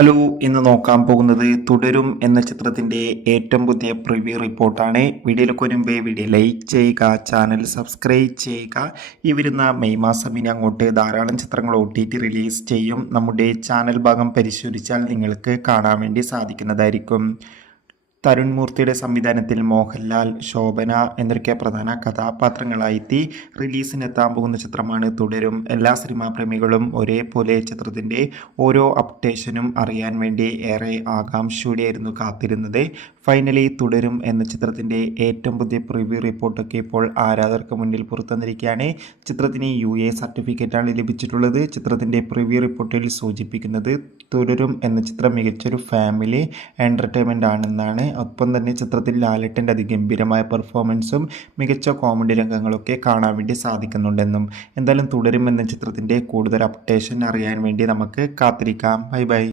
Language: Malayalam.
ഹലോ, ഇന്ന് നോക്കാൻ പോകുന്നത് തുടരും എന്ന ചിത്രത്തിൻ്റെ ഏറ്റവും പുതിയ പ്രിവ്യൂ റിപ്പോർട്ടാണ്. വീഡിയോയിലേക്ക് വരുമ്പോൾ വീഡിയോ ലൈക്ക് ചെയ്യുക, ചാനൽ സബ്സ്ക്രൈബ് ചെയ്യുക. ഈ വരുന്ന മെയ് മാസം ഇനി അങ്ങോട്ട് ധാരാളം ചിത്രങ്ങൾ OTT റിലീസ് ചെയ്യും. നമ്മുടെ ചാനൽ ഭാഗം പരിശോധിച്ചാൽ നിങ്ങൾക്ക് കാണാൻ വേണ്ടി സാധിക്കുന്നതായിരിക്കും. തരുൺ മൂർത്തിയുടെ സംവിധാനത്തിൽ മോഹൻലാൽ, ശോഭന എന്നൊക്കെ പ്രധാന കഥാപാത്രങ്ങളായി റിലീസിനെത്താൻ പോകുന്ന ചിത്രമാണ് തുടരും. എല്ലാ സിനിമാ പ്രേമികളും ഒരേപോലെ ചിത്രത്തിൻ്റെ ഓരോ അപ്ഡേഷനും അറിയാൻ വേണ്ടി ഏറെ ആകാംക്ഷയോടെയായിരുന്നു കാത്തിരുന്നത്. ഫൈനലി തുടരും എന്ന ചിത്രത്തിൻ്റെ ഏറ്റവും പുതിയ പ്രിവ്യൂ റിപ്പോർട്ടൊക്കെ ഇപ്പോൾ ആരാധകർക്ക് മുന്നിൽ പുറത്തുവന്നിരിക്കുകയാണ്. ചിത്രത്തിന് UA സർട്ടിഫിക്കറ്റാണ് ലഭിച്ചിട്ടുള്ളത്. ചിത്രത്തിൻ്റെ പ്രിവ്യൂ റിപ്പോർട്ടിൽ സൂചിപ്പിക്കുന്നത് തുടരും എന്ന ചിത്രം മികച്ചൊരു ഫാമിലി എൻ്റർടൈൻമെൻ്റ് ആണെന്നാണ്. ഒപ്പം തന്നെ ചിത്രത്തിൽ ലാലേട്ടൻ്റെ അതിഗംഭീരമായ പെർഫോമൻസും മികച്ച കോമഡി രംഗങ്ങളൊക്കെ കാണാൻ വേണ്ടി സാധിക്കുന്നുണ്ടെന്നും. എന്തായാലും തുടരും എന്ന ചിത്രത്തിൻ്റെ കൂടുതൽ അപ്ഡേഷൻ അറിയാൻ വേണ്ടി നമുക്ക് കാത്തിരിക്കാം. Bye bye.